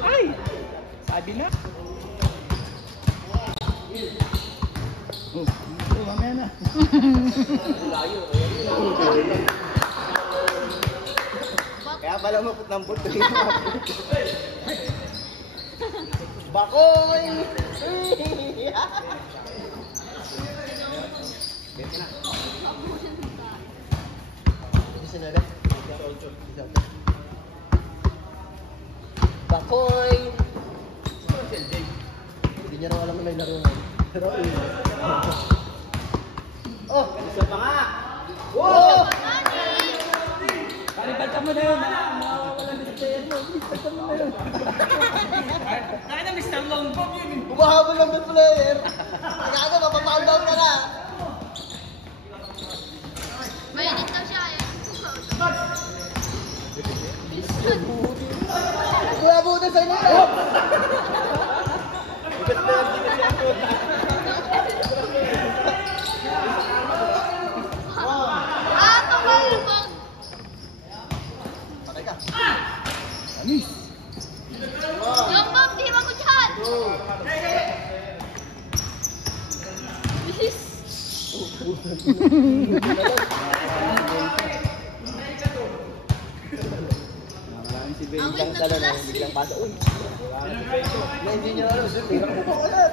Ay! Sabi na. Mamaya na. Kaya pala maput ng puto yung Bakoy! Bete na. Isa na lang. Bakoy! Hindi niya raw alam na may laro ngayon. Pero oh! Isa pa nga! Wow! Palitan ka mo na yun! Nakawawala na sa player mo! Palitan ka mo na yun! Kaya na Mr. Longbong yun! Bumahabol lang ng player! Kaya ka, mapapound down ka na! Mainit daw siya eh. Kuya buta sa inyo! Tumalbog! Patay ka! Anis! Yung mom, di mo ko dyan! Bilis! Maraming si Ben lang tala na biglang pasa. Uy! Hindi niya alam. Tingnan mo pa ulit!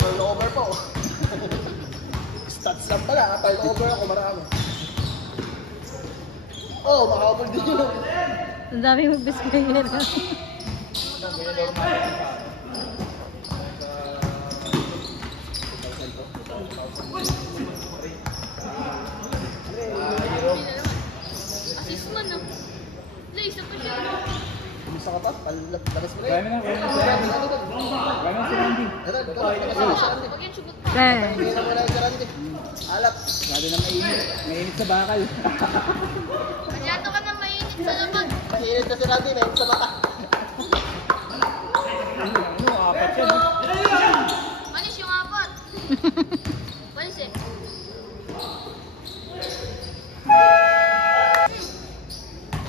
Turnover po. Stats lang pala. Turnover ako marami. Oh, makakapal din yun. Ang dami mag-biscuit. Assist mo na. Wala, isa pa siya. Kumusta ka pa? Talas mo na Kaya na, kaya na si Randy. Kaya na si Randy. Pag yan, sugot pa. Hindi na wala yung Randy. Alap. Sabi na mainit. Mainit sa bakal. Masyado ka na mainit sa labag. Mainit na si Randy. Mainit sa mata. Ano, apat yan. Manis yung apat. Manis eh.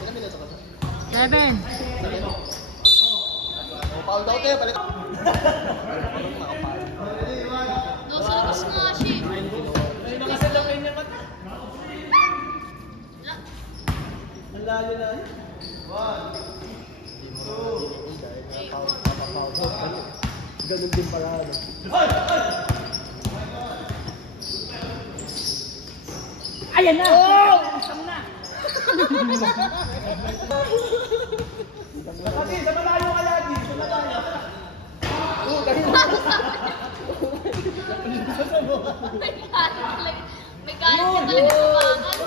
Ilan minuto ka? 7. Foul daw tayo. Palit. Doon sa labas nga siya eh. Nakasalakay niya mata. Wala. Ang lalo na. 1, 2. Ganun din pala. Ayan na! Oh! Isang na! Kasi sa malayo ka lagi. Sa malayo. May galit talaga. May galit ka talaga sa bakal.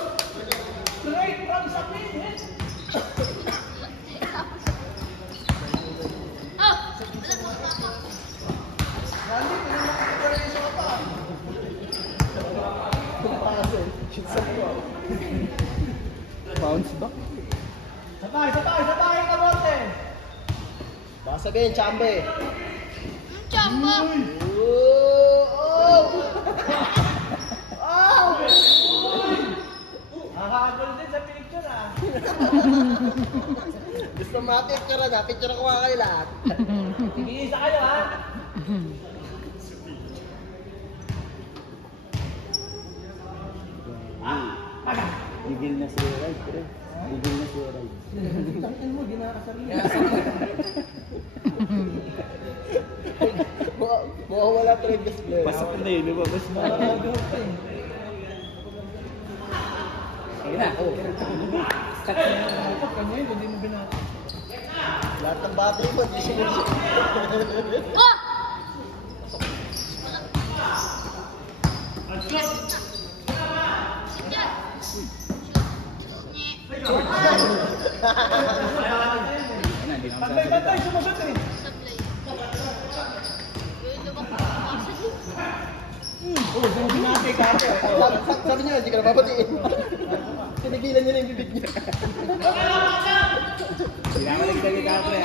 Straight from sa finish. Ah! Wala po ako. Randy, pinakakita rin sa mata. Kumpase. Shoot sa ko. Bounce back. Sabay, kabote. Baka sabihin, chambe. Chamba! Oh! Oh! Nakakagol din sa picture ah. Gusto ma-picture na, picture ko nga kayo lahat. Tig-iisa kayo ha. Gigil na si Ride, pre. Gigil na si Ride. Tangin mo, ginakasar niya. Mukhang wala trade display. Pasok na yun, diba? Mas Nakakagol pa eh. Sige na. Cut na yun. Kanya yun, hindi mo binata. Lahat ng battery mo, di siya Oh! Sige. Bantay, sumusot eh. Sablay. Yun, lumang isa. Oh, hindi natin kate. Sabi niya, hindi ka na papatiin. Tinigilan niya na yung bibig niya. Hindi naman nagsalita, pre.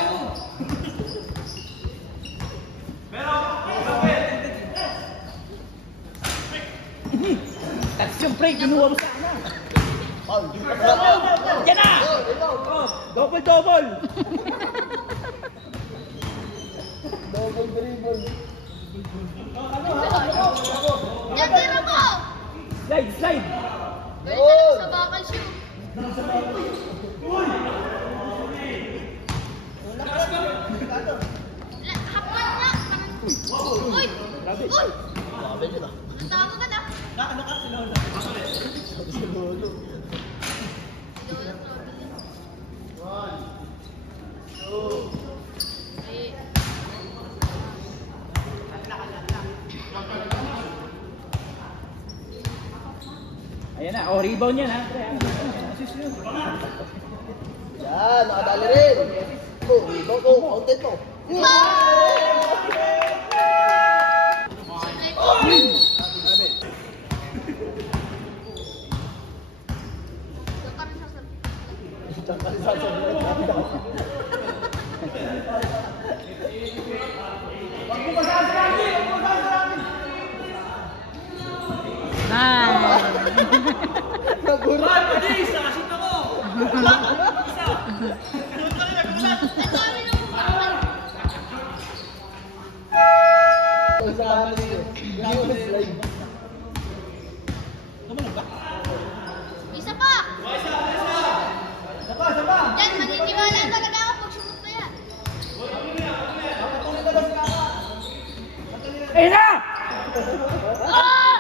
Siyempre, kinuha mo sana. Yan na! Oh, double. Double dribble. Yan, tira mo! Slide. Galing ka lang sa bakal shoe. Hakman nga! Uy! Grabe. Uy! Grabe yun ah. Natawa ka na. Ano ka sila ulit? Sa lolo. One. Two. Ay, Ayan na, oh, rebound yan ha. Yan, nakadali rin. Oh, rebound ko. Counted mo. doon ka rin sasabihin. Diyan ka rin sasabihin. Nagulat. Ang dami ng bakal. Isa pa! Yan, maniniwala talaga ako pag sumot na yan. Ayan na! Ah!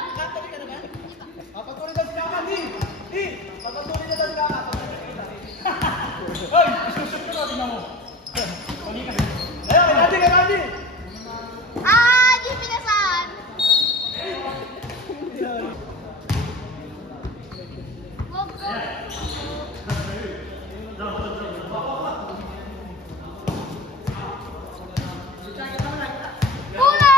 Papatuloy daw si Kaka, di! Papatuloy na daw si Kaka. Ayun, kay Randy! Ah! Di pinasahan! Wag ko. Hula!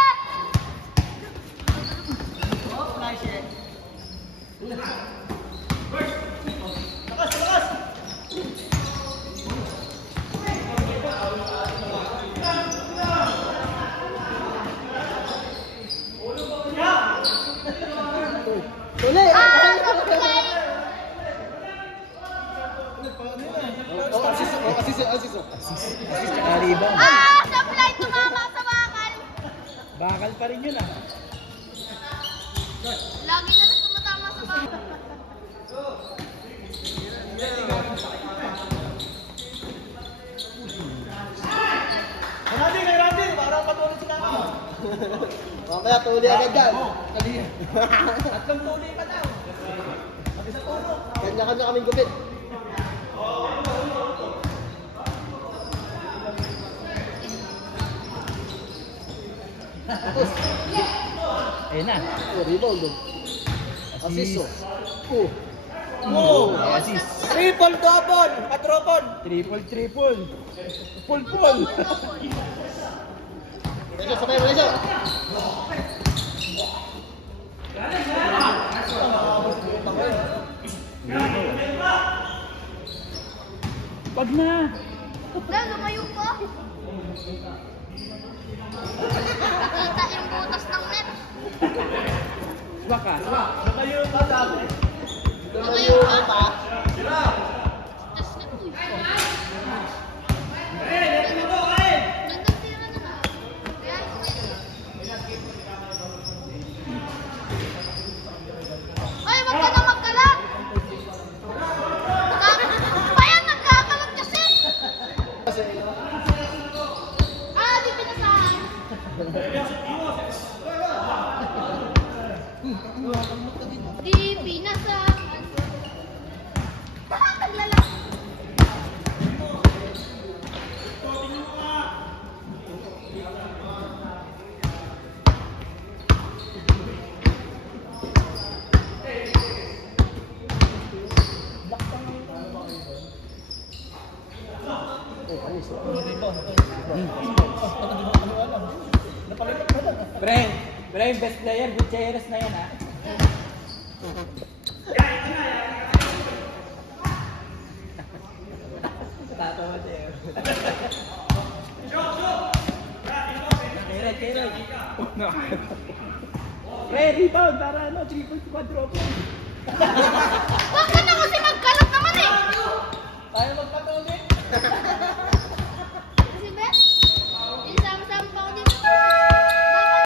Uli! Ah! Supply! Assist. Tsaka rebound. Ah! Supply tumama sa bakal! Bakal pa rin yun ah. Lagi ka na tumatama sa bakal. Kay Randy! Parang patuloy si Kaka. Mamaya tuli agad dyan. Tatlong tuli pa daw. Kanya-kanya kaming gupit. Ayan na. Oh, rebound. Assist. Assist. Triple double. Patropon. Triple. Full. Malaysia. Pag na. Dahil lumayo ko. Nakita yung butas ng net. Swak ka. Lumayo ka dami. Lumayo ka. pa. Tas net. Nagkatira na na. Ayan. Ay, wag ka na magkalat. Ayan, nagkakalat kasi. Ah, di pinasahan. Di pinasahan. Taglala. Brian, best player, Gutierrez na yan ha. Tatawa siya yun. Kailan. rebound para ano, 3 point quadruple.